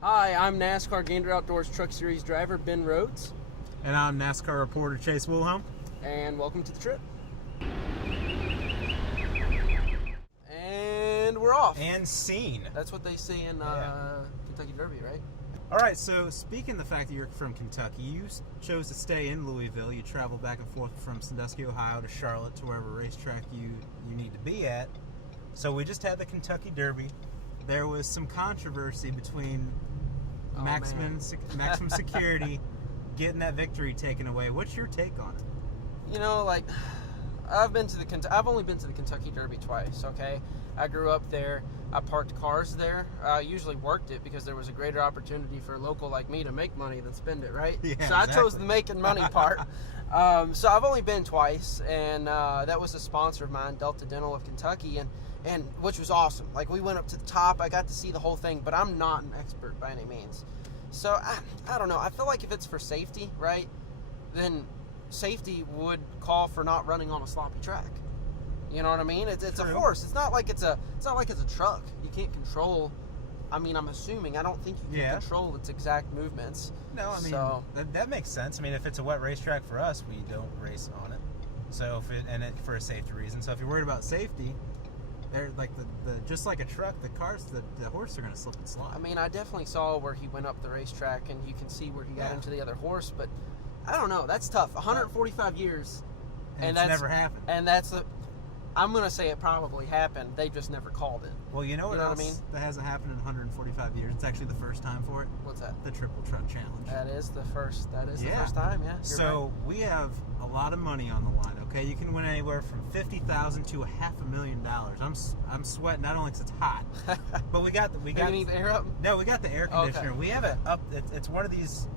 Hi, I'm NASCAR Gander Outdoors Truck Series driver Ben Rhodes. And I'm NASCAR reporter Chase Wilhelm. And welcome to the trip. And we're off. And scene. That's what they say in Kentucky Derby, right? All right, so speaking of the fact that you're from Kentucky, you chose to stay in Louisville. You traveled back and forth from Sandusky, Ohio to Charlotte to wherever racetrack you need to be at. So we just had the Kentucky Derby. There was some controversy between maximum security getting that victory taken away. What's your take on it? You know, like, I've only been to the Kentucky Derby twice, okay? I grew up there. I parked cars there. I usually worked it because there was a greater opportunity for a local like me to make money than spend it, right? Yeah, so I chose the making money part. So I've only been twice, and that was a sponsor of mine, Delta Dental of Kentucky, and which was awesome. Like, we went up to the top. I got to see the whole thing, but I'm not an expert by any means. So I don't know. I feel like if it's for safety, right, then safety would call for not running on a sloppy track. You know what I mean? It's a horse. It's not like it's a truck. You can't control. I mean, I'm assuming. I don't think you can control its exact movements. No, I mean that makes sense. I mean, if it's a wet racetrack for us, we don't race on it. So for a safety reason. So if you're worried about safety, they're like the just like a truck, the horse are going to slip and slide. I mean, I definitely saw where he went up the racetrack, and you can see where he got into the other horse. But I don't know. That's tough. 145 years, and that's never happened. And I'm going to say it probably happened. They just never called it. Well, you know what else I mean? That hasn't happened in 145 years? It's actually the first time for it. What's that? The Triple Truck Challenge. That is the first time, yeah. So we have a lot of money on the line, okay? You can win anywhere from $50,000 to $500,000. I'm sweating not only because it's hot, but we got you need the air up? No, we got the air conditioner. Okay. We have it up. It's one of these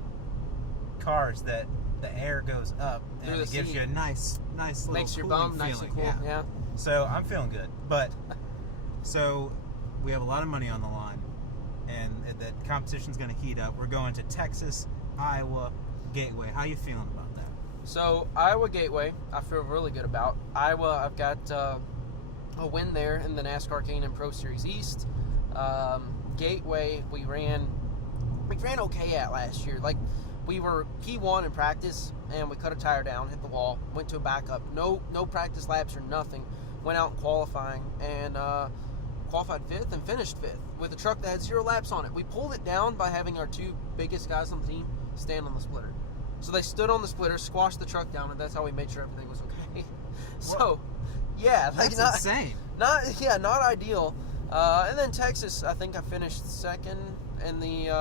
cars that the air goes up and it gives you a nice little makes your cooling bum nice feeling. and cool. Yeah. So I'm feeling good, but so we have a lot of money on the line, and the competition's going to heat up. We're going to Texas, Iowa, Gateway. How you feeling about that? So Iowa Gateway, I feel really good about. Iowa, I've got a win there in the NASCAR K&N Pro Series East. Gateway, we ran okay at last year. Like, he won in practice, and we cut a tire down, hit the wall, went to a backup. No practice laps or nothing. Went out in qualifying and qualified 5th and finished 5th with a truck that had 0 laps on it. We pulled it down by having our 2 biggest guys on the team stand on the splitter. So they stood on the splitter, squashed the truck down, and that's how we made sure everything was okay. So, yeah, that's insane. Not ideal. And then Texas, I think I finished 2nd in the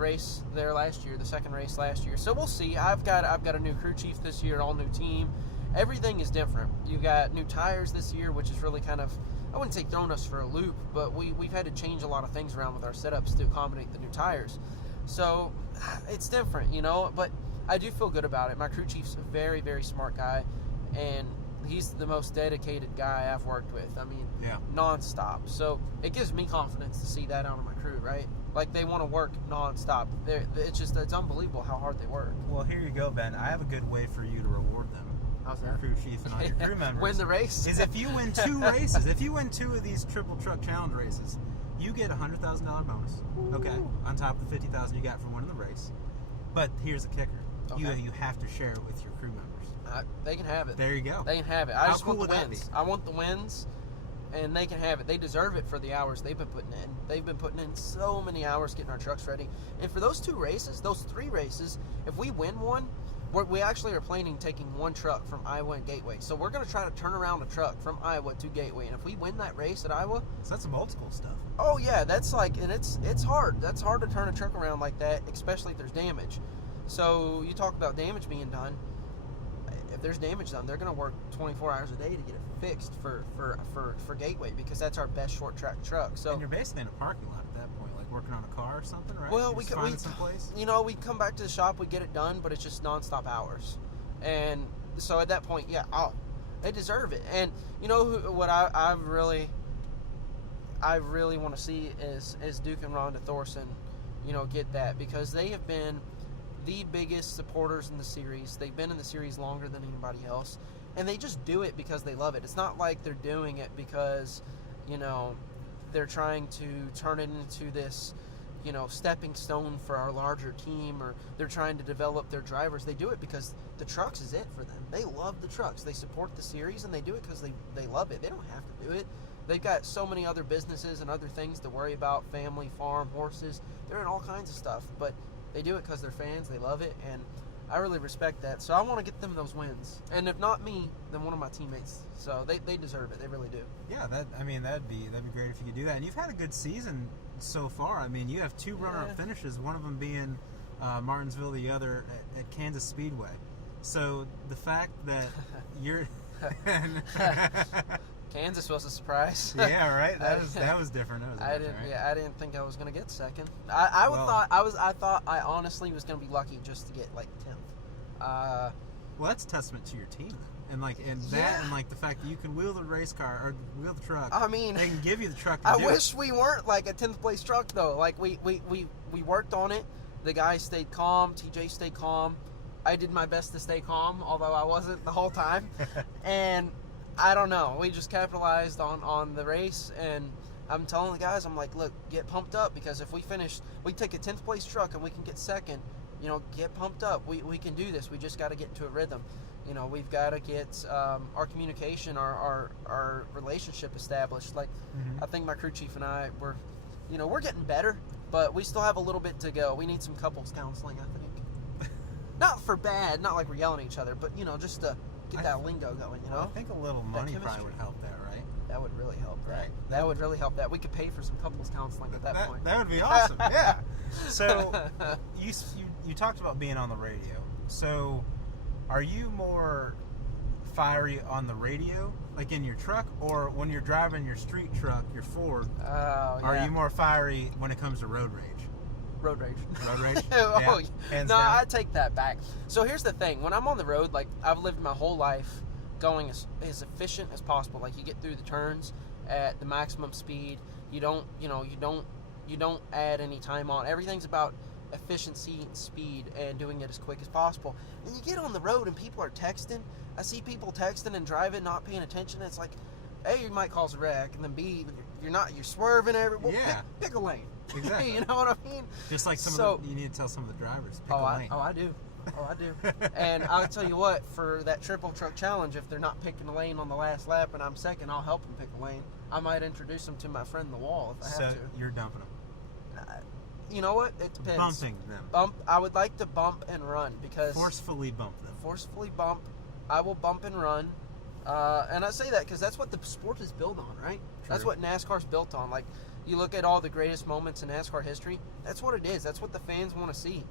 race there last year, the 2nd race last year. So we'll see. I've got a new crew chief this year, all new team. Everything is different. You got new tires this year, which is really kind of, I wouldn't say thrown us for a loop, but we've had to change a lot of things around with our setups to accommodate the new tires. So it's different, you know, but I do feel good about it. My crew chief's a very, very smart guy, and he's the most dedicated guy I've worked with. I mean, nonstop. So it gives me confidence to see that out of my crew, right? Like, they want to work nonstop. It's unbelievable how hard they work. Well, here you go, Ben. I have a good way for you to reward them. How's your that? Crew chief and all your crew members. Win the race? Is if you win 2 races, if you win 2 of these Triple Truck Challenge races, you get a $100,000 bonus. Ooh. Okay, on top of the $50,000 you got for winning the race. But here's the kicker: you have to share it with your crew members. They can have it. There you go. They can have it. I just want the wins. I want the wins, and they can have it. They deserve it for the hours they've been putting in. They've been putting in so many hours getting our trucks ready. And for those 3 races, if we win one, we actually are planning taking 1 truck from Iowa and Gateway. So we're going to try to turn around a truck from Iowa to Gateway. And if we win that race at Iowa... So that's some old school stuff. Oh, yeah. That's like... And it's hard. That's hard to turn a truck around like that, especially if there's damage. So you talk about damage being done. If there's damage done, they're going to work 24 hours a day to get it fixed for Gateway, because that's our best short track truck. So, and you're basically in a parking lot at that point, like working on a car or something, right? Well, we someplace. You know, we come back to the shop, we get it done, but it's just nonstop hours. And so at that point, they deserve it. And you know what I really want to see is Duke and Rhonda Thorson, you know, get that, because they have been the biggest supporters in the series. They've been in the series longer than anybody else, and they just do it because they love it. It's not like they're doing it because, you know, they're trying to turn it into this, stepping stone for our larger team, or they're trying to develop their drivers. They do it because the trucks is it for them. They love the trucks. They support the series, and they do it because they love it. They don't have to do it. They've got so many other businesses and other things to worry about, family, farm, horses. They're in all kinds of stuff, but they do it because they're fans. They love it, and I really respect that. So I want to get them those wins. And if not me, then one of my teammates. So they deserve it. They really do. Yeah, that'd be great if you could do that. And you've had a good season so far. I mean, you have 2 runner-up finishes, one of them being Martinsville, the other at Kansas Speedway. So the fact that you're Kansas was a surprise. Yeah, right. That was different. I didn't think I was gonna get second. I thought I honestly was gonna be lucky just to get like 10th. Well, that's a testament to your team, and the fact that you can wheel the race car or wheel the truck. I mean, they can give you the truck. I wish we weren't like a 10th place truck though. Like we worked on it. The guys stayed calm. TJ stayed calm. I did my best to stay calm, although I wasn't the whole time. And I don't know. We just capitalized on the race, and I'm telling the guys, I'm like, look, get pumped up, because if we take a 10th place truck and we can get second, get pumped up. We can do this. We just got to get into a rhythm. We've got to get our communication, our relationship established. Like, I think my crew chief and I, we're getting better, but we still have a little bit to go. We need some couples counseling, I think. Not for bad, not like we're yelling at each other, but, just to get that lingo going, I think a little money probably would help that, right? That would really help, right? That would really help that. We could pay for some couples counseling at that point. That would be awesome, yeah. So, you talked about being on the radio. So, are you more fiery on the radio, like in your truck, or when you're driving your street truck, your Ford, are you more fiery when it comes to road rage? Road rage. Road rage? Oh, yeah. No, I take that back. So here's the thing. When I'm on the road, like, I've lived my whole life going as efficient as possible. Like, you get through the turns at the maximum speed. You don't add any time on. Everything's about efficiency, speed, and doing it as quick as possible. And you get on the road and people are texting. I see people texting and driving, not paying attention. It's like, A, you might cause a wreck, and then B, you're swerving everywhere. Well, pick a lane. Exactly. You know what I mean? Just like you need to tell some of the drivers, pick a lane. I do. And I'll tell you what, for that triple truck challenge, if they're not picking a lane on the last lap and I'm second, I'll help them pick a lane. I might introduce them to my friend the wall if I have to. So you're dumping them? You know what? It depends. Bumping them. I would like to bump and run, because... Forcefully bump them. Forcefully bump. I will bump and run. And I say that because that's what the sport is built on, right? True. That's what NASCAR's built on. Like, you look at all the greatest moments in NASCAR history, that's what it is. That's what the fans want to see.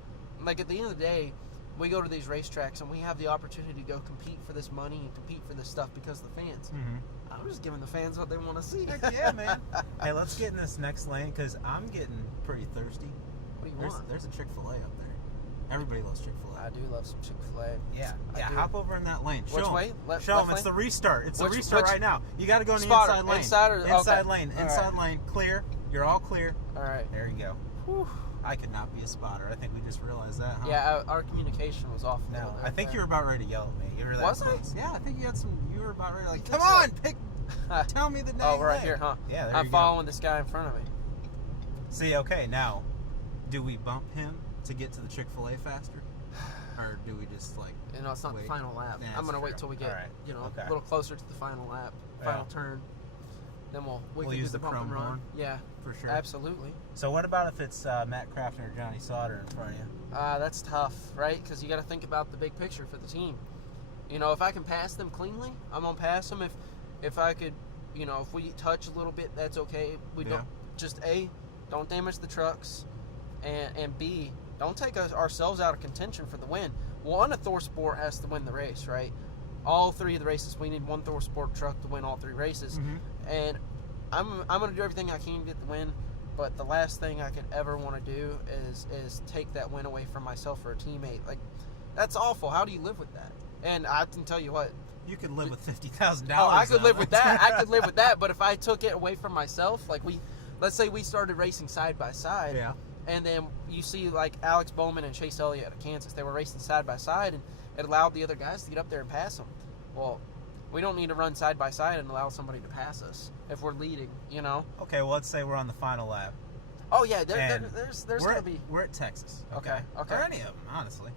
Like, at the end of the day, we go to these racetracks and we have the opportunity to go compete for this money and compete for this stuff because of the fans. Mm-hmm. I'm just giving the fans what they want to see. Heck yeah, man. Hey, let's get in this next lane, because I'm getting pretty thirsty. What do you want? There's a Chick-fil-A up there. Everybody loves Chick-fil-A. I do love some Chick-fil-A. Yeah, hop over in that lane. Which way? Show them. It's the restart. It's the restart right now. You got to go in the spotter, inside lane. Inside lane. All inside right. lane. Clear. You're all clear. All right. There you go. Whew. I could not be a spotter. I think we just realized that, huh? Yeah, our communication was off. No, I think you were about ready to yell at me. You were that was close. Yeah, I think you were about ready to, come on, tell me the name. Oh, we're right here, huh? Yeah, there you go. I'm following this guy in front of me. See, okay, now, do we bump him to get to the Chick-fil-A faster? Or do we just, like, it's not wait? the final lap. Nah, I'm going to wait true. till we get, Okay. a little closer to the final lap, final turn. Then we can use do the bump chrome and run. horn? Yeah, for sure. Absolutely. So what about if it's Matt Crafton or Johnny Sauter in front of you? That's tough, right? Because you got to think about the big picture for the team. If I can pass them cleanly, I'm going to pass them. If I could, if we touch a little bit, that's okay. We don't, just A, don't damage the trucks, and B, don't take ourselves out of contention for the win. One, a Thor Sport has to win the race, right? All three of the races, we need one Thor Sport truck to win all three races. Mm-hmm. And I'm going to do everything I can to get the win, but the last thing I could ever want to do is take that win away from myself or a teammate. Like, that's awful. How do you live with that? And I can tell you what. You could live with $50,000. Oh, I could live with that. I could live with that. But if I took it away from myself, like let's say we started racing side by side. Yeah. And then you see like Alex Bowman and Chase Elliott at Kansas, they were racing side by side, and it allowed the other guys to get up there and pass them. Well, We don't need to run side by side and allow somebody to pass us if we're leading, you know? Okay, well, let's say we're on the final lap. Oh, yeah, there's going to be... We're at Texas. Okay. Or any of them, honestly.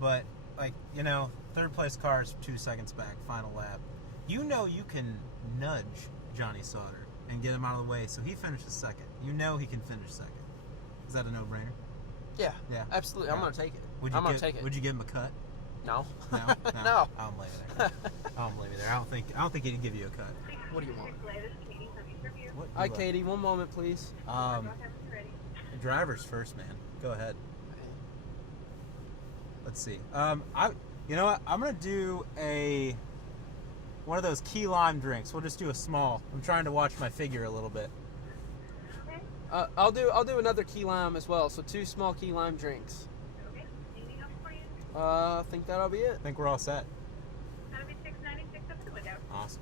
But, like, you know, third place car's 2 seconds back, final lap. You know you can nudge Johnny Sauter and get him out of the way so he finishes second. You know he can finish second. Is that a no-brainer? Yeah, Yeah, absolutely. yeah. I'm going to take it. Would you take it? Would you give him a cut? No. No? No. I don't believe you there. I don't believe you there. I don't think he'd give you a cut. What do you want? What, Hi, Katie. One moment, please. Drivers first, man. Go ahead. Let's see. You know what? I'm gonna do one of those key lime drinks. We'll just do a small. I'm trying to watch my figure a little bit. I'll do another key lime as well. So 2 small key lime drinks. I think that'll be it. I think we're all set. That'll be $6.96 up the window. Awesome.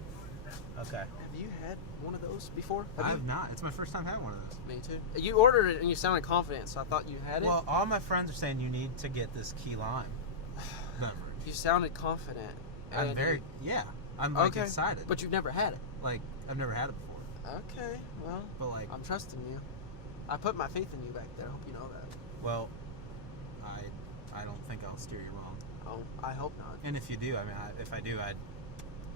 Okay. Have you had one of those before? I have not. It's my first time having one of those. Me too. You ordered it and you sounded confident, so I thought you had it. Well, all my friends are saying you need to get this key lime beverage. You sounded confident. I'm I'm like excited. But you've never had it. Like, I've never had it before. Okay, well, But like, I'm trusting you. I put my faith in you back there. I hope you know that. well, I don't think I'll steer you wrong. Oh, I hope not. And if you do, I mean, if I do,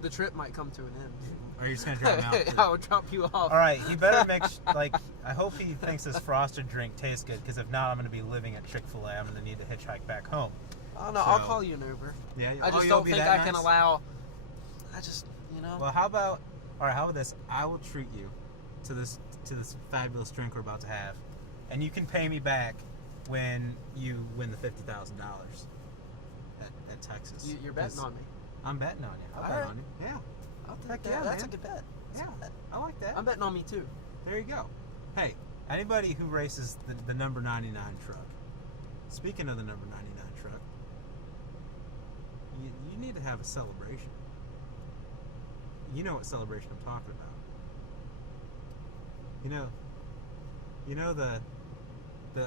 The trip might come to an end. are you just gonna drive me out? I would drop you off. All right, he better make I hope he thinks this frosted drink tastes good, because if not, I'm gonna be living at Chick-fil-A. I'm gonna need to hitchhike back home. Oh no, I'll call you an Uber. Yeah, I just don't think I can allow. I just, you know. Well, how about this? I will treat you to this fabulous drink we're about to have, and you can pay me back when you win the $50,000 at Texas. You're betting on me. I'm betting on you. I'll All bet right. on you. Yeah. I'll take Heck that. yeah, That's man. a good bet. That's a good bet. I like that. I'm betting on me too. There you go. Hey, anybody who races the number 99 truck, speaking of the number 99 truck, you need to have a celebration. You know what celebration I'm talking about. You know the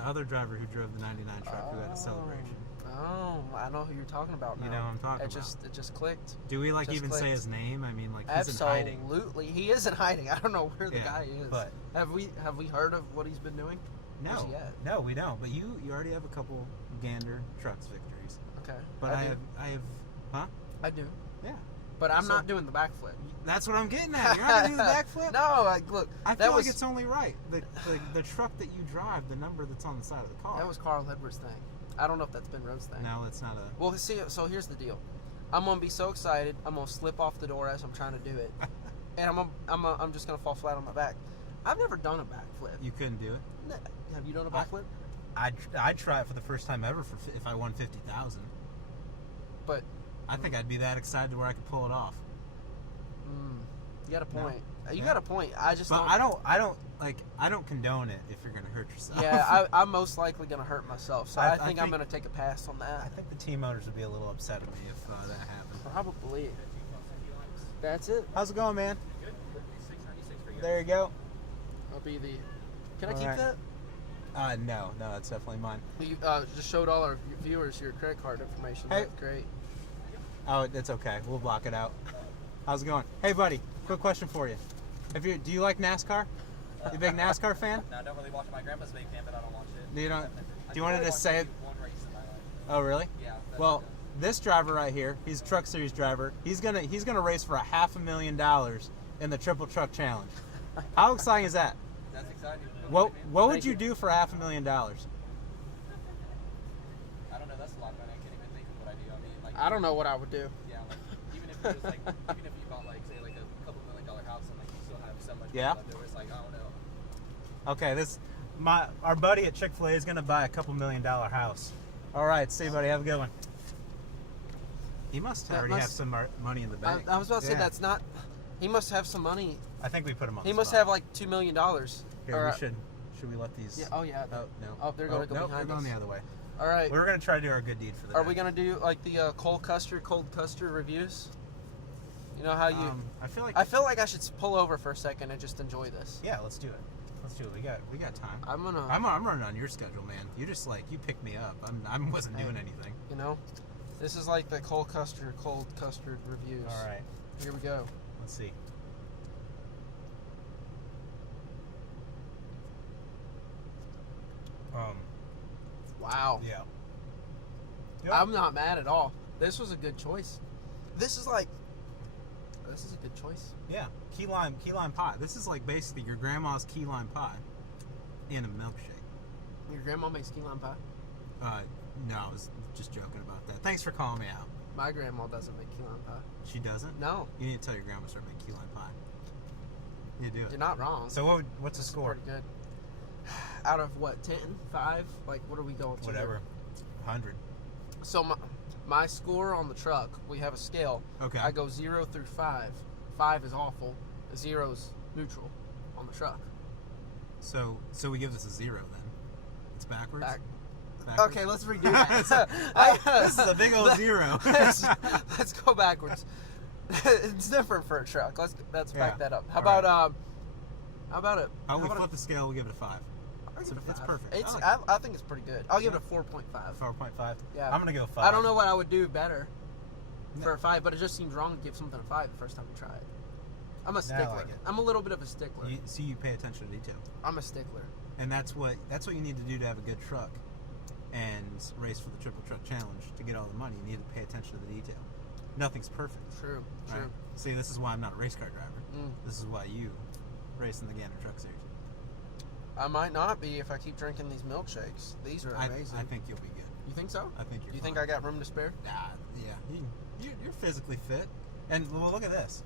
other driver who drove the 99 truck who had a celebration. Oh, I know who you're talking about now. You know what I'm talking It just clicked. Do we even clicked. say his name? I mean, like, he's in hiding. Absolutely. He is in hiding. I don't know where the guy is. But have we heard of what he's been doing? Where's he at? No, we don't. But you already have a couple Gander trucks victories. Okay. But I have, huh? I do. Yeah. But I'm not doing the backflip. That's what I'm getting at. You're not gonna do the backflip? No, look. I feel like it's only right. The truck that you drive, the number that's on the side of the car. That was Carl Edwards' thing. I don't know if that's Ben Rhodes' thing. No, it's not a. Well, see, so here's the deal. I'm gonna be so excited. I'm gonna slip off the door as I'm trying to do it, and I'm just gonna fall flat on my back. I've never done a backflip. You couldn't do it. Have you done a backflip? I'd try it for the first time ever if I won 50,000. But I think I'd be that excited to where I could pull it off. You got a point. No. You got a point. I just. But I don't condone it if you're gonna hurt yourself. Yeah, I'm most likely gonna hurt myself. So I think I'm gonna take a pass on that. I think the team owners would be a little upset at me if that happened. Probably. That's it. How's it going, man? There you go. I'll be the. Can I All keep right. that? No, that's definitely mine. You just showed all our viewers your credit card information. Hey. That's great. Oh, it's okay. We'll block it out. How's it going? Hey, buddy. Quick question for you. Do you like NASCAR? You a big NASCAR fan? No, I don't really watch it. My grandpa's a big fan, but I don't watch it. Do you want to just say it? One race in my life. Oh, really? Yeah. Well, this driver right here, he's a Truck Series driver. He's gonna race for $500,000 in the Triple Truck Challenge. How exciting is that? That's exciting. What would you do for $500,000? I don't know. That's a lot of money. I can't even think of what I do. I mean, like. I don't know what I would do. Yeah, like even if it was like even if you bought like say like a couple $1 million house and like you still have so much Yeah. left over, it's like I don't know. Okay, our buddy at Chick-fil-A is gonna buy a couple $1 million house. All right, see you, buddy. Have a good one. He must already have some money in the bank. I was about to say that's not. He must have some money. I think we put him on. He the must spot. have like $2 million. Here, should we let these? Yeah. Oh yeah. Oh no. Oh, they're going to go nope, behind they're going us. the other way. All right. We're gonna try to do our good deed for the Are day. we gonna do like the cold custard reviews? You know how you? I feel like I should pull over for a second and just enjoy this. Yeah, let's do it. We got time. I'm running on your schedule, man. You just you picked me up. I wasn't doing anything. You know, this is like the cold custard reviews. All right. Here we go. Let's see. Wow. Yeah. Yep. I'm not mad at all. This was a good choice. This is a good choice. Yeah, key lime pie. This is like basically your grandma's key lime pie in a milkshake. Your grandma makes key lime pie? No, I was just joking about that. Thanks for calling me out. My grandma doesn't make key lime pie. She doesn't? No. You need to tell your grandma to start making key lime pie. You do it. You're not wrong. So what's the score? Pretty good. Out of what, 10? 5? Like, what are we going to? Whatever. 100. So my score on the truck, we have a scale. Okay. I go 0 through 5. 5 is awful. 0 is neutral on the truck. So we give this a 0 then. It's backwards? Backwards? Okay, let's redo that. This is a big old 0. let's go backwards. It's different for a truck. Let's back that up. How about we flip the scale, we give it a 5. It's perfect. I think it's pretty good. I'll give it a 4.5. 4.5? Yeah. I'm going to go 5. I don't know what I would do better for a 5, but it just seems wrong to give something a 5 the first time you try it. I'm a stickler. like it. I'm a little bit of a stickler. You pay attention to detail. I'm a stickler. And that's what you need to do to have a good truck and race for the Triple Truck Challenge. To get all the money, you need to pay attention to the detail. Nothing's perfect. True. Right? See, this is why I'm not a race car driver. Mm. This is why you race in the Gander Truck Series. I might not be if I keep drinking these milkshakes. These are amazing. I think you'll be good. You think so? I think you're You fine. think I got room to spare? Yeah. You're physically fit. And well, look at this.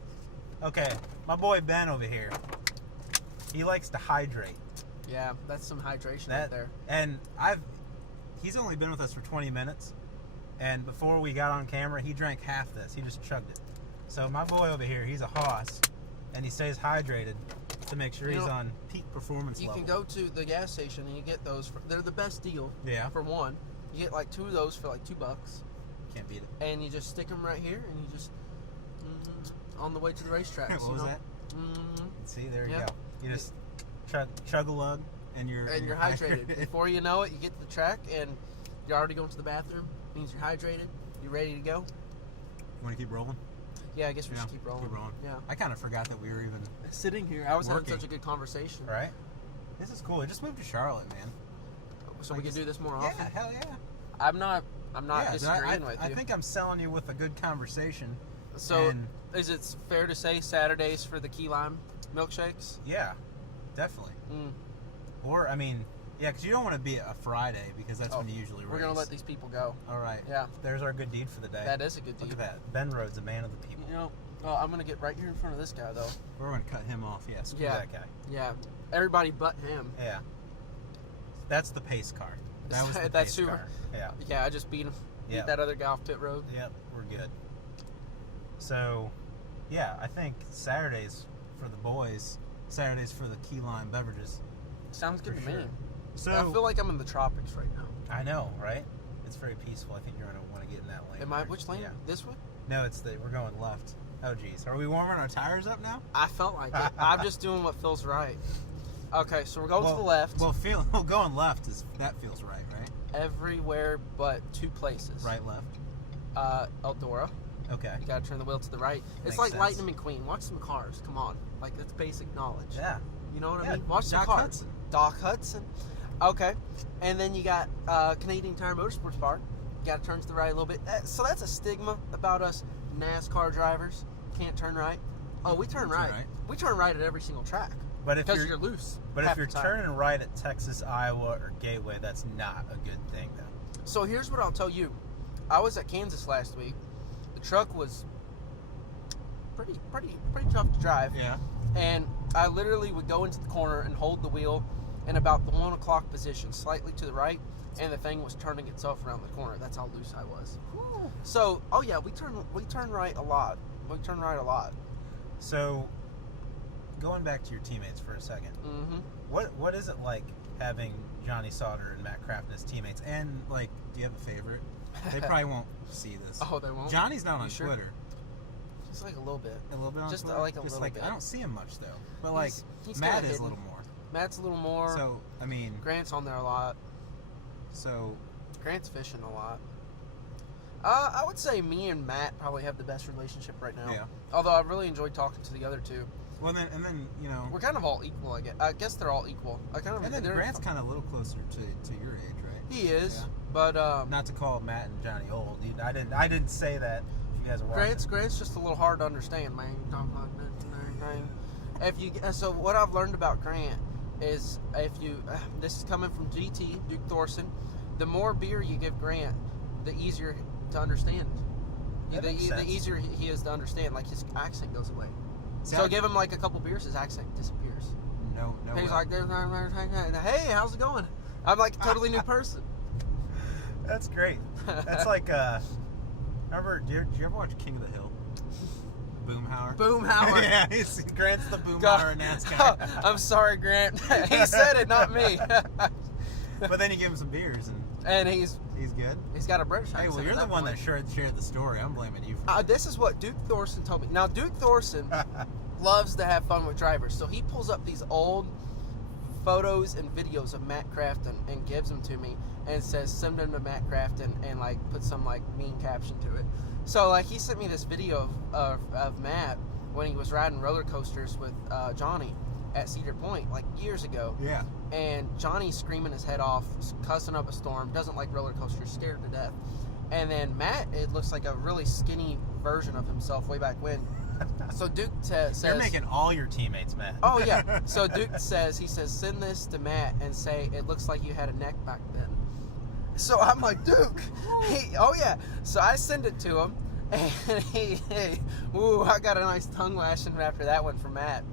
Okay, my boy Ben over here, he likes to hydrate. Yeah, that's some hydration right there. And he's only been with us for 20 minutes. And before we got on camera, he drank half this. He just chugged it. So my boy over here, he's a hoss. And he stays hydrated to make sure he's on peak performance level. You can go to the gas station and you get those. They're the best deal. Yeah. For one, you get like 2 of those for like $2, Can't beat it. and you just stick them right here, and you just on the way to the racetrack. What was that? See, there you go. You just chug a lug, and you're hydrated. Before you know it, you get to the track, and you're already going to the bathroom. Means you're hydrated. You're ready to go. You want to keep rolling? Yeah, I guess we should keep rolling. Yeah. I kind of forgot that we were even Sitting here, I was having working. such a good conversation. Right? This is cool. I just moved to Charlotte, man. So we can do this more often. Yeah, hell yeah. I'm not disagreeing with you. I think I'm selling you with a good conversation. So, is it fair to say Saturdays for the key lime milkshakes? Yeah, definitely. Or, I mean, yeah, because you don't want to be a Friday because that's when you usually race. We're going to let these people go. All right. Yeah. There's our good deed for the day. That is a good deed. Look at that. Ben Rhodes, a man of the people. You know, well, I'm going to get right here in front of this guy, though. We're going to cut him off. Yeah, screw that guy. Yeah. Everybody but him. Yeah. That's the pace car. That was the That's pace who, car. Yeah. Yeah, I just beat him. Yeah. Beat that other guy off pit road. Yep, we're good. So, yeah, I think Saturdays for the boys, Saturdays for the key lime beverages. Sounds good to sure. me. So I feel like I'm in the tropics right now. I know, right? It's very peaceful. I think you're going to want to get in that lane. Am I? Which lane? Yeah. This one? No, we're going left. Oh, geez. Are we warming our tires up now? I felt like it. I'm just doing what feels right. Okay, so we're going to the left. Well, going left that feels right? Everywhere but 2 places. Right, left. Eldora. Okay. You gotta turn the wheel to the right. It's Makes like sense. Lightning McQueen. Watch some cars. Come on. Like, that's basic knowledge. Yeah. You know what I Yeah, mean? Watch some Doc cars. Hudson. Doc Hudson. Okay. And then you got Canadian Tire Motorsports Park. You gotta turn to the right a little bit. So that's a stigma about us NASCAR drivers. Can't turn right. Oh, we turn right. We turn right at every single track. But if Because you're loose. But half if you're the time. turning right at Texas, Iowa, or Gateway, that's not a good thing, though. So here's what I'll tell you. I was at Kansas last week. The truck was pretty tough to drive. Yeah. And I literally would go into the corner and hold the wheel in about the 1 o'clock position, slightly to the right, and the thing was turning itself around the corner. That's how loose I was. Whew. So, oh yeah, we turn right a lot. We turn right a lot. So, going back to your teammates for a second, what is it like having Johnny Sauter and Matt Craft as teammates? And, like, do you have a favorite? They probably won't see this. Oh, they won't? Johnny's not on sure? Twitter. Just like a little bit. A little bit on Just Twitter? like a little bit. I don't see him much, though. But, like, He's Matt kinda is a hidden. little more. Matt's a little more. So, I mean... Grant's on there a lot. So... Grant's fishing a lot. I would say me and Matt probably have the best relationship right now. Yeah. Although I really enjoyed talking to the other two. Well, then you know. We're kind of all equal, I guess. I guess they're all equal. And then Grant's kind of a little closer to your age, right? He is, Yeah. but Not to call Matt and Johnny old. I didn't say that. If you guys are watching. Grant's just a little hard to understand, man. So what I've learned about Grant is this is coming from GT Duke Thorson, the more beer you give Grant, the easier to understand. The easier he is to understand. Like his accent goes away. So give him like a couple beers, his accent disappears. No. He's like, hey, how's it going? I'm like a totally new person. That's great. That's like remember? Did you ever watch King of the Hill? Boomhauer. Boomhauer. Yeah, Grant's the Boomhauer in NASCAR. I'm sorry, Grant. He said it, not me. But then you give him some beers and he's good. He's got a British accent. Hey, well, you're the one that shared the story. I'm blaming you for that. This is what Duke Thorson told me. Now, Duke Thorson loves to have fun with drivers, so he pulls up these old photos and videos of Matt Crafton and gives them to me and says, send them to Matt Crafton and like put some like mean caption to it. So like he sent me this video of Matt when he was riding roller coasters with Johnny at Cedar Point like years ago. Yeah. And Johnny's screaming his head off, cussing up a storm, doesn't like roller coasters, scared to death. And then Matt, it looks like a really skinny version of himself way back when. So Duke says... You're making all your teammates mad. Oh, yeah. So Duke says, send this to Matt and say, it looks like you had a neck back then. So I'm like, Duke. Oh, yeah. So I send it to him. And I got a nice tongue lashing after that one from Matt.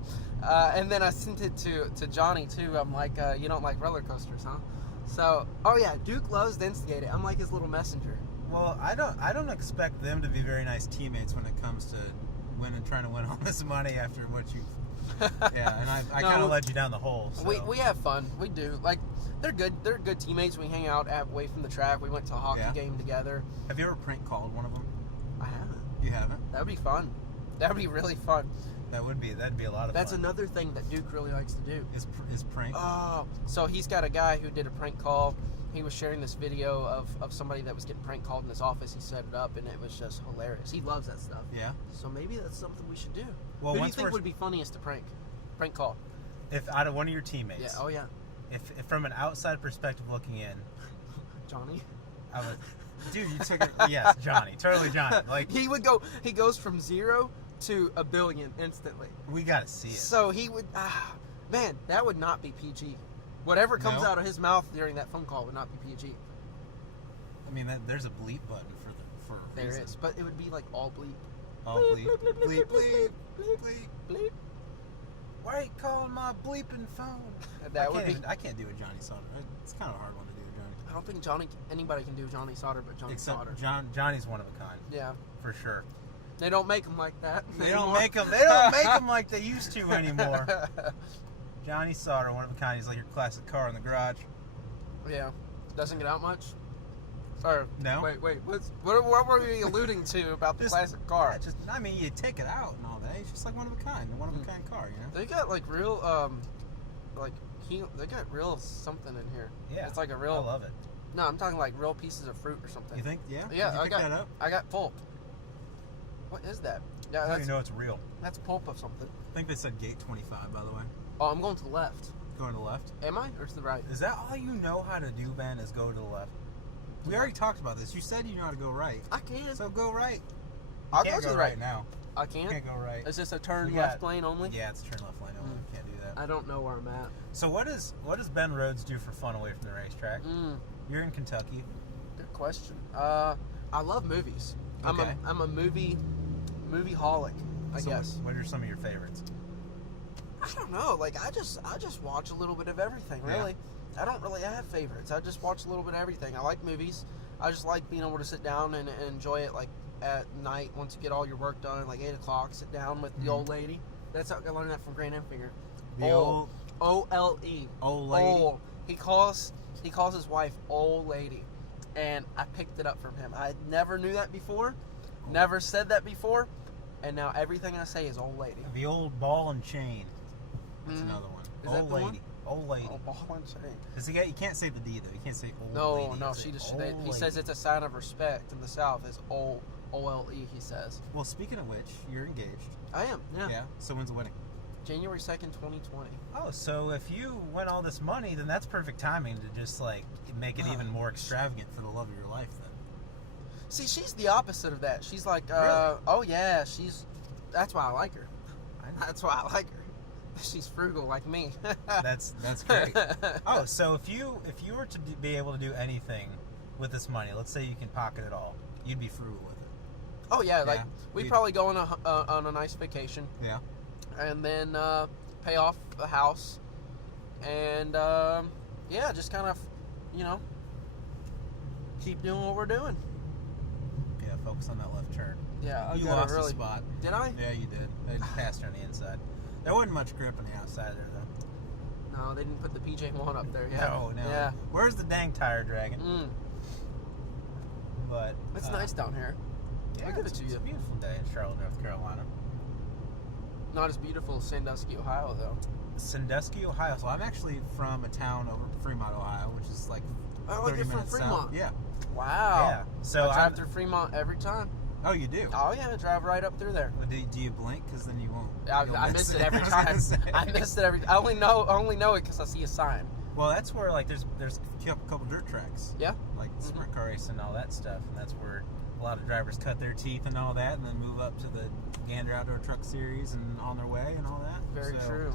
And then I sent it to Johnny, too. I'm like, you don't like roller coasters, huh? So, oh, yeah. Duke loves to instigate it. I'm like his little messenger. Well, I don't expect them to be very nice teammates when it comes to trying to win all this money after what you've... Yeah, and I kind of led you down the hole. So. We have fun. We do. Like, they're good. They're good teammates. We hang out away from the track. We went to a hockey game together. Have you ever prank called one of them? I haven't. You haven't? That would be fun. That would be really fun. That'd be a lot of fun. That's another thing that Duke really likes to do. Is prank. Oh, so he's got a guy who did a prank call. He was sharing this video of somebody that was getting prank called in his office. He set it up, and it was just hilarious. He loves that stuff. Yeah. So maybe that's something we should do. Well, who do you think would be funniest to prank call? If out of one of your teammates. Yeah. Oh yeah. If from an outside perspective looking in, Johnny. I would. Dude, you took it. Yes, Johnny. Totally Johnny. Like he goes from 0 to 1 billion instantly. We gotta see it. So he would. Man, that would not be PG. Whatever comes out of his mouth during that phone call would not be PG. I mean, there's a bleep button for a there reason. is, but it would be like all bleep. All bleep. Bleep, bleep, bleep, bleep, bleep. Why are you calling my bleeping phone? I can't do a Johnny Sauter. It's kind of a hard one to do, Johnny. I don't think anybody can do Johnny Sauter, but Johnny Sauter. Johnny's one of a kind. Yeah, for sure. They don't make them like that. They don't make them like they used to anymore. Johnny Sauter, one of a kind. He's like your classic car in the garage. Yeah, doesn't get out much. Or no. Wait. What were we alluding to about the classic car? I mean, you take it out and all that. It's just like one of a kind car, you know. They got like real, they got real something in here. Yeah, it's like a real. I love it. No, I'm talking like real pieces of fruit or something. You think? Yeah. Yeah, Did you pick that up? I got pulp. What is that? Yeah, How do you know it's real? That's pulp of something. I think they said gate 25, by the way. Oh, I'm going to the left. Going to the left? Am I? Or to the right? Is that all you know how to do, Ben, is go to the left? We already talked about this. You said you know how to go right. I can. So go right. I'll go to the right now. I can't? You can't go right. Is this a turn left lane only? Yeah, it's a turn left lane only. You can't do that. I don't know where I'm at. So what does Ben Rhodes do for fun away from the racetrack? You're in Kentucky. Good question. I love movies. Okay. I'm a movie-holic, I guess. What are some of your favorites? I don't know. Like I just watch a little bit of everything. Really, I don't really have favorites. I just watch a little bit of everything. I like movies. I just like being able to sit down and enjoy it. Like at night, once you get all your work done, like 8 o'clock, sit down with the old lady. That's how I learned that from Grant Enfinger. The old O-L-E. Old lady. Old. He calls his wife old lady, and I picked it up from him. I never knew that before. Never said that before. And now everything I say is old lady. The old ball and chain. That's another one. Is that the lady. one? Old lady. Oh, ball and chain. Cause you can't say the D though. You can't say old lady. No, You she say just old he lady. says it's a sign of respect in the South. It's O-L-E, he says. Well, speaking of which, you're engaged. I am, yeah. So when's the wedding? January 2nd, 2020. Oh, so if you win all this money, then that's perfect timing to just like make it even more extravagant for the love of your life. Then. See, she's the opposite of that. She's like, Really? oh yeah, that's why I like her. That's why I like her. She's frugal like me. That's great. Oh, so if you were to be able to do anything with this money, let's say you can pocket it all, you'd be frugal with it. Oh yeah, like Yeah. we'd probably go on a nice vacation. Yeah. And then pay off the house, and yeah, just kind of, keep doing what we're doing. Yeah. Focus on that left turn. Yeah, You I lost really. the spot. Did I? Yeah, you did. They passed her on the inside. There wasn't much grip on the outside there, though. No, they didn't put the PJ1 up there yet. No. Yeah. Where's the dang tire dragging? But It's nice down here. Yeah, I'll give it to It's you. a beautiful day in Charlotte, North Carolina. Not as beautiful as Sandusky, Ohio, though. Sandusky, Ohio. So I'm actually from a town over Fremont, Ohio, which is like Oh, 30 you're from minutes Fremont. south. Yeah. Wow. Yeah. So I drive through Fremont every time. Oh, you do? Oh yeah, I drive right up through there. Well, do you blink? Because then you won't. I you'll miss it every I was gonna time. say. I miss it every. I only know it because I see a sign. Well, that's where like there's a couple dirt tracks. Yeah. Like sprint car racing and all that stuff, and that's where a lot of drivers cut their teeth and all that, and then move up to the Gander Outdoor Truck Series and on their way and all that. Very So, true.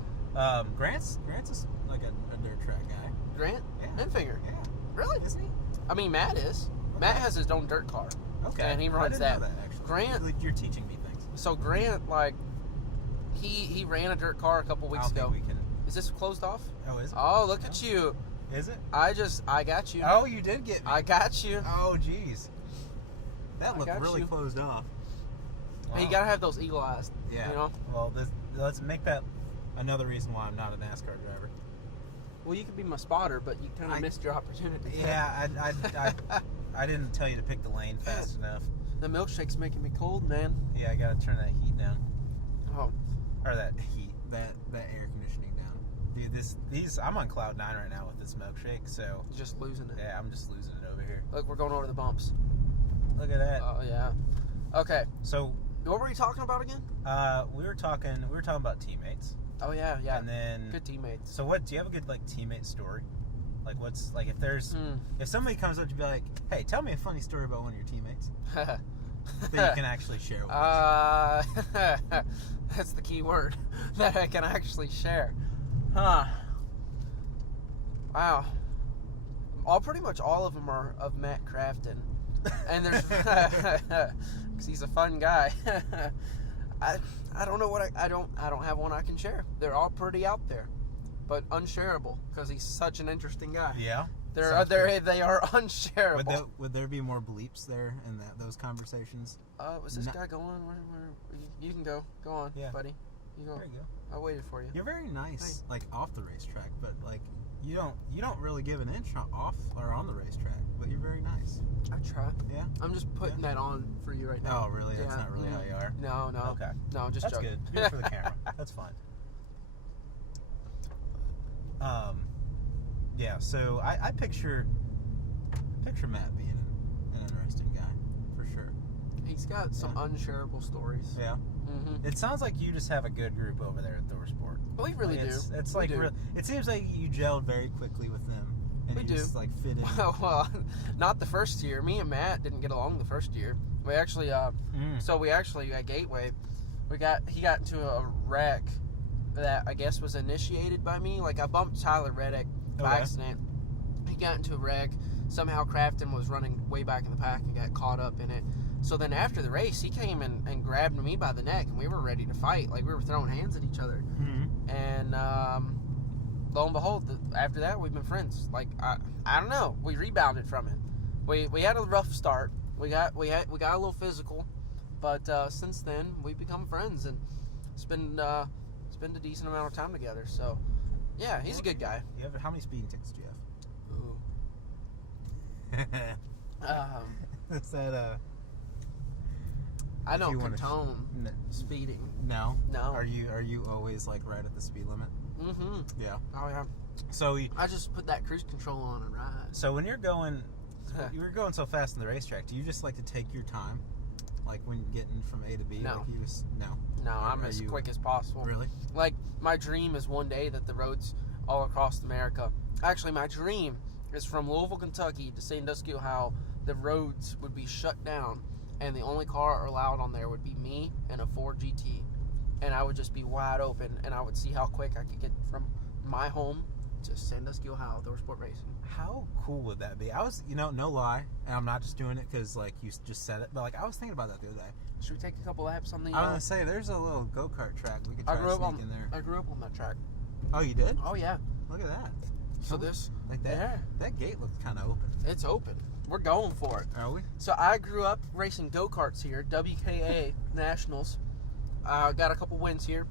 Grant's is like a dirt track guy. Grant? Yeah. Enfinger. Yeah. Really? Isn't he? I mean, Matt is. Okay. Matt has his own dirt car. Okay. And he I runs didn't know that. actually. Grant- You're teaching me things. So Grant, like, he ran a dirt car a couple weeks I don't ago. think we can. Is this closed off? Oh, is it? Oh, look at you. Is it? I got you. Oh, you did get me. I got you. Oh, jeez. That I looked got really you. closed off. Hey, you Wow. gotta have those eagle eyes. Yeah. You know? Well, let's make that another reason why I'm not a NASCAR driver. Well, you could be my spotter, but you kind of missed your opportunity. Yeah, I didn't tell you to pick the lane fast enough. The milkshake's making me cold, man. Yeah, I gotta turn that heat down, Oh, or that air conditioning down. Dude, I'm on cloud 9 right now with this milkshake. So just losing it. yeah, I'm just losing it over here. Look, we're going over the bumps. Look at that. Oh yeah. Okay. So What were you talking about again? we were talking about teammates. Oh yeah. And then Good teammates. So what? Do you have a good like teammate story? Like what's like if there's if somebody comes up to be like, hey, tell me a funny story about one of your teammates that you can actually share with us. That's the key word that I can actually share. Huh. Wow. Pretty much all of them are of Matt Crafton, and there's because he's a fun guy. I don't know what I don't have one I can share. They're all pretty out there, but unshareable because he's such an interesting guy. Yeah. They are unshareable. Would there be more bleeps there in those conversations? Was this guy going? Where, you can go. Go on, Yeah. buddy. You go. There you go. I waited for you. You're very nice, like off the racetrack, but like you don't really give an inch off or on the racetrack, but you're very nice. I try. Yeah. I'm just putting that on for you right now. Oh, really? That's not really how you are. No. Okay. No, just That's joking. good. Do it for the camera. That's fine. Yeah. So I picture Matt being an interesting guy for sure. He's got some unshareable stories. Yeah. Mm-hmm. It sounds like you just have a good group over there at ThorSport. We really do. It's We like do. it seems like you gelled very quickly with them, and We you do. just like fit in. Well, not the first year. Me and Matt didn't get along the first year. We actually, so we actually at Gateway, he got into a wreck that I guess was initiated by me. Like I bumped Tyler Reddick by Okay. accident. He got into a wreck. Somehow Crafton was running way back in the pack and got caught up in it. So then after the race, he came and grabbed me by the neck, and we were ready to fight. Like we were throwing hands at each other. Mm-hmm. And lo and behold, after that we've been friends. Like I don't know, we rebounded from it. We had a rough start. We got a little physical, but since then we've become friends and spend a decent amount of time together. So yeah, he's a good guy. How many speeding tickets do you Ooh. have? Is that I if don't you wanna condone speeding. No. No. Are you always like right at the speed limit? Mm-hmm. Yeah. Oh yeah. So I just put that cruise control on and ride. So when you're going so fast in the racetrack, do you just like to take your time, like when getting from A to B? No. Like no. No, I'm as quick as possible. Really? Like, my dream is one day that the roads all across America. Actually, my dream is from Louisville, Kentucky to Sandusky, Ohio. The roads would be shut down, and the only car allowed on there would be me and a Ford GT, and I would just be wide open, and I would see how quick I could get from my home to Sandusky, Ohio, ThorSport Racing. How cool would that be? I was, no lie, and I'm not just doing it because like you just said it, but like I was thinking about that the other day. Should we take a couple laps on the? I was gonna say there's a little go-kart track we could try to sneak in there. I grew up on that track. Oh, you did? Oh yeah. Look at that. So this, like that. Yeah. That gate looks kind of open. It's open. We're going for it. Are we? So I grew up racing go-karts here, WKA Nationals. Got a couple wins here,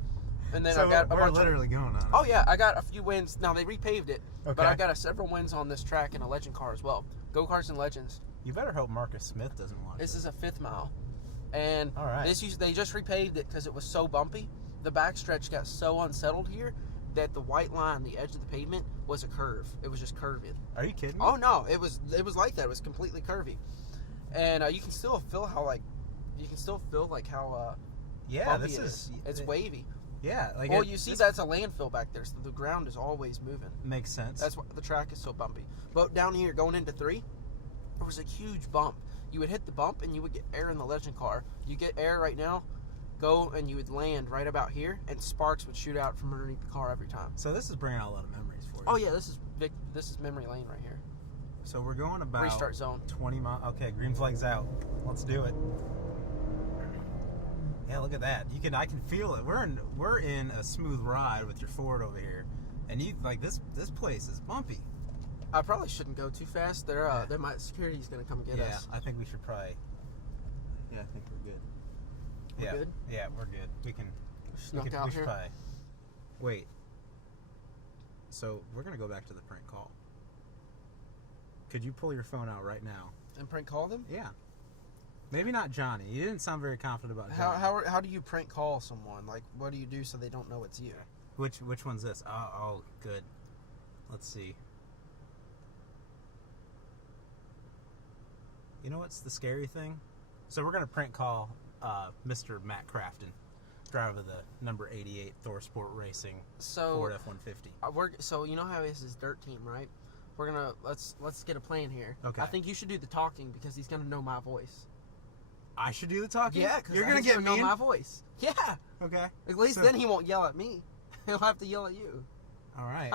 and then So I got a we're bunch literally going on it. Oh yeah, I got a few wins. Now they repaved it, but Okay. I got several wins on this track in a legend car as well. Go-karts and legends. You better hope Marcus Smith doesn't watch This is a 5th mile, and All right. they just repaved it because it was so bumpy. The backstretch got so unsettled here that the white line, the edge of the pavement, was a curve. It was just curving. Are you kidding me? Oh no, it was like that. It was completely curvy, and you can still feel how yeah, bumpy this it is It's wavy. Yeah, like Well, you see that's a landfill back there, so the ground is always moving. makes sense. That's why the track is so bumpy. But down here, going into 3, there was a huge bump. You would hit the bump, and you would get air in the legend car. You get air right now, go, and you would land right about here, and sparks would shoot out from underneath the car every time. So this is bringing out a lot of memories for you. Oh yeah, this is memory lane right here. So we're going about Restart zone. 20 miles. Okay, green flag's out. Let's do it. Yeah, look at that. I can feel it. We're in a smooth ride with your Ford over here, and you like this place is bumpy. I probably shouldn't go too fast. Security's gonna come get us. I think we should probably. Yeah, I think we're good. We're good? Yeah, we're good. We can. Snuck we out should here. probably. Wait. So we're gonna go back to the prank call. Could you pull your phone out right now? And prank call them? Yeah. Maybe not Johnny. You didn't sound very confident about Johnny. How do you prank call someone? Like, what do you do so they don't know it's you? Which one's this? Oh, good. Let's see. You know what's the scary thing? So we're gonna prank call Mr. Matt Crafton, driver of the number 88 ThorSport Racing Ford F-150. So you know how it's his dirt team, right? We're gonna let's get a plan here. Okay. I think you should do the talking because he's gonna know my voice. I should do the talking? Yeah, because you're gonna get know me my voice. Yeah. Okay. At least then he won't yell at me. He'll have to yell at you. All right.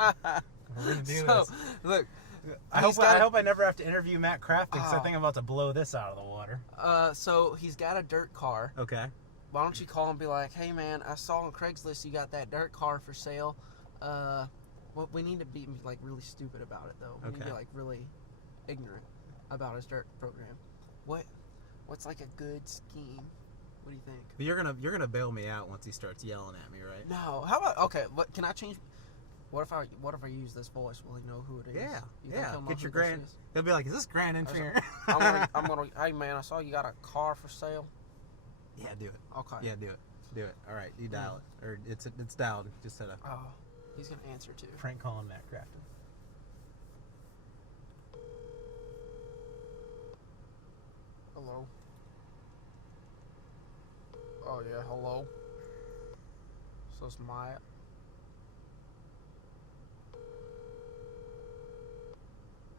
We're gonna do So this. look, I hope I never have to interview Matt Crafton because I think I'm about to blow this out of the water. so he's got a dirt car. Okay. Why don't you call and be like, hey man, I saw on Craigslist you got that dirt car for sale. Well, we need to be like really stupid about it though. We need to be like really ignorant about his dirt program. What's like a good scheme? What do you think? But you're gonna bail me out once he starts yelling at me, right? No. How about what? Can I change? What if I use this voice? Will he know who it is? Yeah. You think he'll know Get who your this grand. is? He'll be like, "Is this Grand Engineer?" I'm gonna. Hey man, I saw you got a car for sale. Yeah, do it. Okay. Yeah, do it. Do it. All right, you dial it, or it's dialed. Just set a Oh, he's gonna answer too. prank calling Matt Crafton. Hello. Oh yeah, hello. So it's Maya.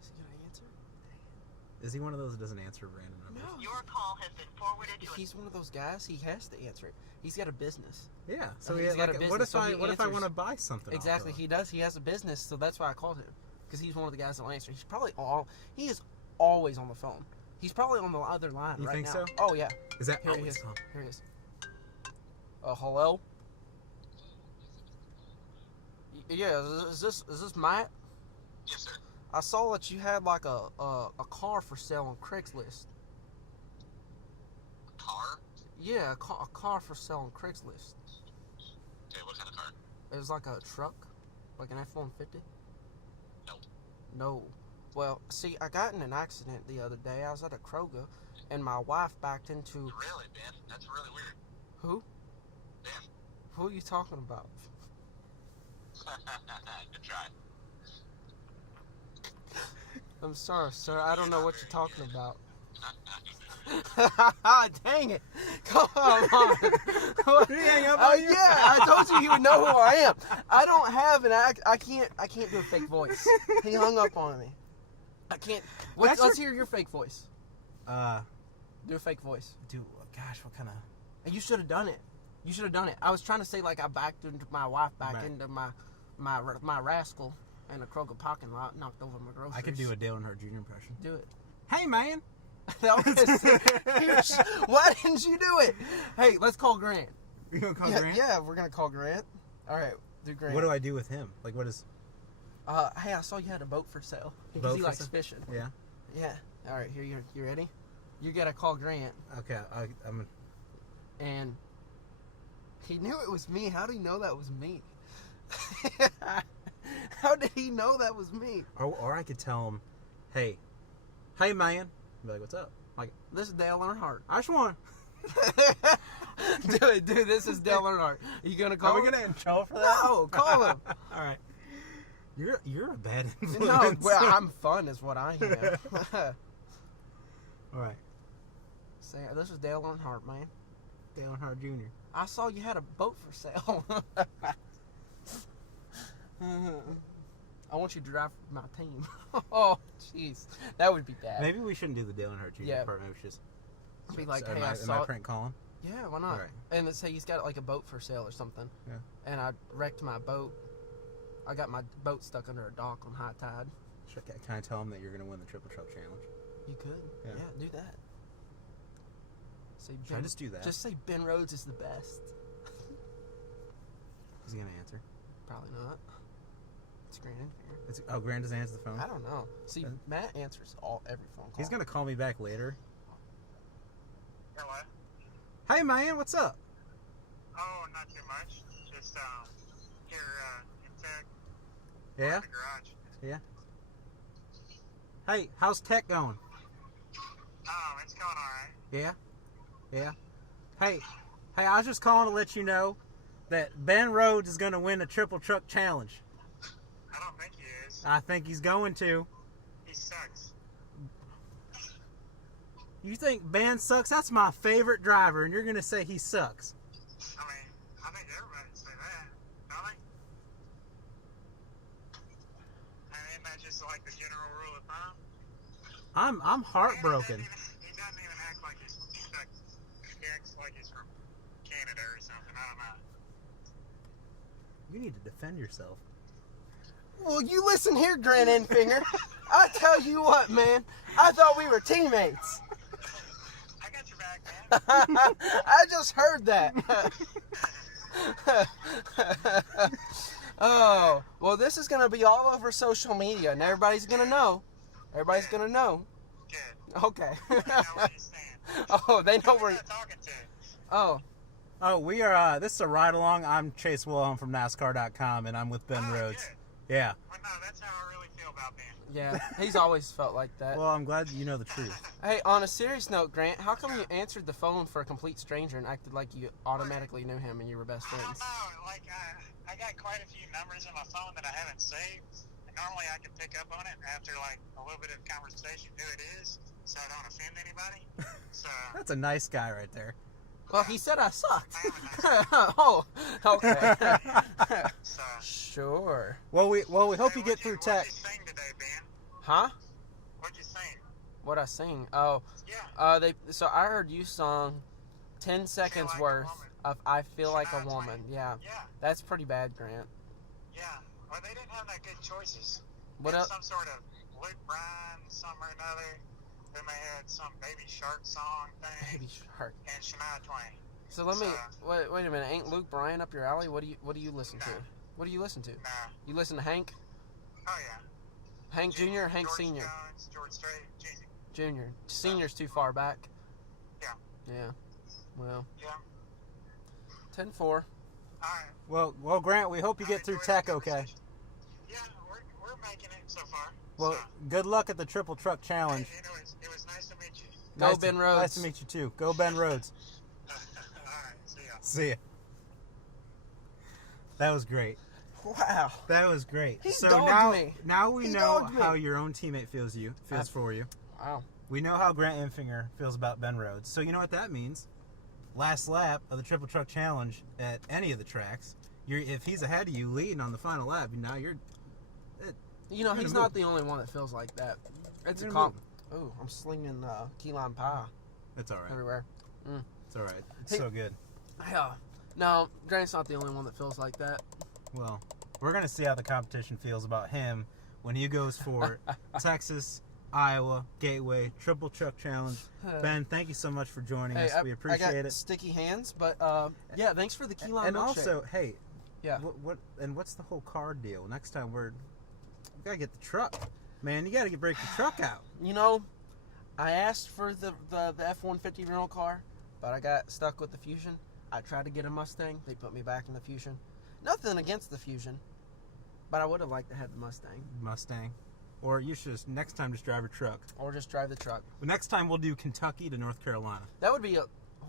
Is he gonna answer? Is he one of those that doesn't answer random numbers? No. Your call has been forwarded If to he's one of those guys, he has to answer it. He's got a business. Yeah. So He's got a what business, if so he what if I answers. want to buy something? Exactly, off he does. He has a business, so that's why I called him. Because he's one of the guys that'll answer. He is always on the phone. He's probably on the other line You right think now. so? Oh yeah. Is that Here he is. Here he is. Hello? Yeah, is this Matt? Yes, sir. I saw that you had like a car for sale on Craigslist. Car? Yeah, a car for sale on Craigslist. Okay, what kind of car? It was like a truck, like an F-150. No. No. Well, see, I got in an accident the other day. I was at a Kroger, and my wife backed into... Really, Ben? That's really weird. Who? Ben. Who are you talking about? Good try. I'm sorry, sir. I don't know what you're talking about. Dang it. Come on. Did he hang up on you? Yeah, I told you he would know who I am. I don't have an act. I can't do a fake voice. He hung up on me. I can't. Let's hear your fake voice. Do a fake voice. Dude, gosh, what kind of... You should have done it. You should have done it. I was trying to say like I backed into my wife into my rascal in a Kroger parking lot, knocked over my groceries. I could do a Dale Earnhardt Jr. impression. Do it. Hey, man. Why didn't you do it? Hey, let's call Grant. You gonna call Grant? Yeah, we're gonna call Grant. All right, do Grant. What do I do with him? Like, what is... Hey, I saw you had a boat for sale. Because Boat he for likes sale? fishing. Yeah. Yeah. All right, here you ready? You gotta call Grant. Okay, I'm... And he knew it was me. How did he know that was me? How did he know that was me? Or I could tell him, hey, man. Be like, what's up? Like, This is Dale Earnhardt. I just want... Dude, this is Dale Earnhardt. Are you gonna call Are him? we gonna get in trouble for that? No, call him. All right. You're a bad influence. No, well, I'm fun is what I am. All right. Say, this is Dale Earnhardt, man. Dale Earnhardt Jr. I saw you had a boat for sale. I want you to drive my team. Oh, jeez. That would be bad. Maybe we shouldn't do the Dale Earnhardt Jr. Yeah. part. Maybe we should just... Be like, So hey, am I I saw it. prank calling? Yeah, why not? All right. And let's say he's got like a boat for sale or something. Yeah. And I wrecked my boat. I got my boat stuck under a dock on high tide. Can I tell him that you're gonna win the Triple Truck Challenge? You could. Yeah. Yeah, do that. Say Should I just do that? Just say Ben Rhodes is the best. Is he gonna answer? Probably not. It's Grant Infinger. Oh, Grant doesn't answer the phone? I don't know. See, Matt answers every phone call. He's gonna call me back later. Hello? Hey, man, what's up? Oh, not too much. Just here in tech. Yeah? In the garage. Yeah? Hey, how's tech going? Oh, it's going alright. Yeah? Yeah? Hey, I was just calling to let you know that Ben Rhodes is gonna win the Triple Truck Challenge. I don't think he is. I think he's going to. He sucks. You think Ben sucks? That's my favorite driver, and you're gonna say he sucks. I mean, I think everybody would say that, don't they? And isn't that just like the general rule of thumb? I'm heartbroken. He doesn't even act like he's from Kentucky. He acts like he's from Canada or something. I don't know. You need to defend yourself. Well, you listen here, Grant Infinger. I tell you what, man. I thought we were teammates. I got your back, man. I just heard that. Oh, well, this is going to be all over social media, and everybody's going to know. Everybody's going to know. Good. Okay. I know where you stand. Oh, they know Who where... am I talking to? Oh, Oh, we are, this is a ride along. I'm Chase Wilhelm from NASCAR.com, and I'm with Ben Oh, Rhodes. good. Yeah. Well, no, that's how I really feel about Ben. yeah. He's always felt like that. Well, I'm glad you know the truth. Hey, on a serious note, Grant, how come you answered the phone for a complete stranger and acted like you automatically knew him and you were best I don't friends? know. Like, I got quite a few numbers in my phone that I haven't saved. And normally I can pick up on it after, like, a little bit of conversation who it is, so I don't offend anybody. So, That's a nice guy right there. Well, he said I sucked. I am a nice Oh, okay. so. Sure. Well, we hope Hey, you get through What'd tech. you sing today, Ben? Huh? What'd you sing? What'd I sing? Oh, Yeah. So I heard you sung 10 seconds Like a worth Woman. of I Feel Like a Shania Woman. Twain. Yeah. Yeah. That's pretty bad, Grant. Yeah. Well, they didn't have that good choices. What They had else? some sort of Luke Bryan, some or another. Then they had some Baby Shark song thing. Baby Shark. And Shania Twain. So let me wait a minute. Ain't Luke Bryan up your alley? What do you listen to? No. What do you listen to? Nah. You listen to Hank? Oh, yeah. Hank Jr. or Hank George Sr.? Jones, George Strait, Jeezy. Jr. Senior's too far back. Yeah. Yeah. Well, Yeah. 10-4. All right. Well, Grant, we hope you get through tech okay. Yeah, we're making it so far. Well, so, good luck at the Triple Truck Challenge. hey, it was nice to meet you. Go Ben Rhodes. Nice to meet you too. Go Ben Rhodes. All right. See ya. See ya. That was great. Wow. That was great. He so dogged me. now we He know dogged me. how your own teammate feels for you. Wow. We know how Grant Enfinger feels about Ben Rhodes. So you know what that means. Last lap of the Triple Truck Challenge at any of the tracks, if he's ahead of you leading on the final lap, now you're... You know, he's not the only one that feels like that. It's a comp. Oh, I'm slinging key lime pie It's all right. everywhere. It's all right. It's Hey. so good. Yeah. No, Grant's not the only one that feels like that. Well, we're going to see how the competition feels about him when he goes for Texas, Iowa, Gateway, Triple Truck Challenge. Ben, thank you so much for joining us. We appreciate I got it. sticky hands, but yeah, thanks for the key lime And milkshake. also, hey, Yeah. what's the whole car deal? Next time we got to get the truck. Man, you got to break the truck out. You know, I asked for the F-150 rental car, but I got stuck with the Fusion. I tried to get a Mustang. They put me back in the Fusion. Nothing against the Fusion, but I would have liked to have the Mustang. Or you should next time just drive a truck. Or just drive the truck. But next time we'll do Kentucky to North Carolina. That would be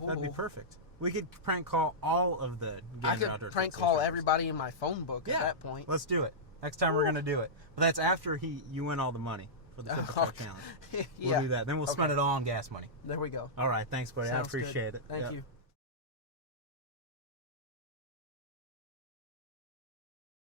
That'd be perfect. We could prank call all of the I Gander could Outdoor prank Truck call drivers. everybody in my phone book at that point. Let's do it. Next time we're going to do it. But that's after you win all the money for the Triple Truck Challenge. Yeah. We'll do that. Then we'll spend it all on gas money. There we go. All right. Thanks, buddy. Sounds I appreciate good. it. Thank Yep. you.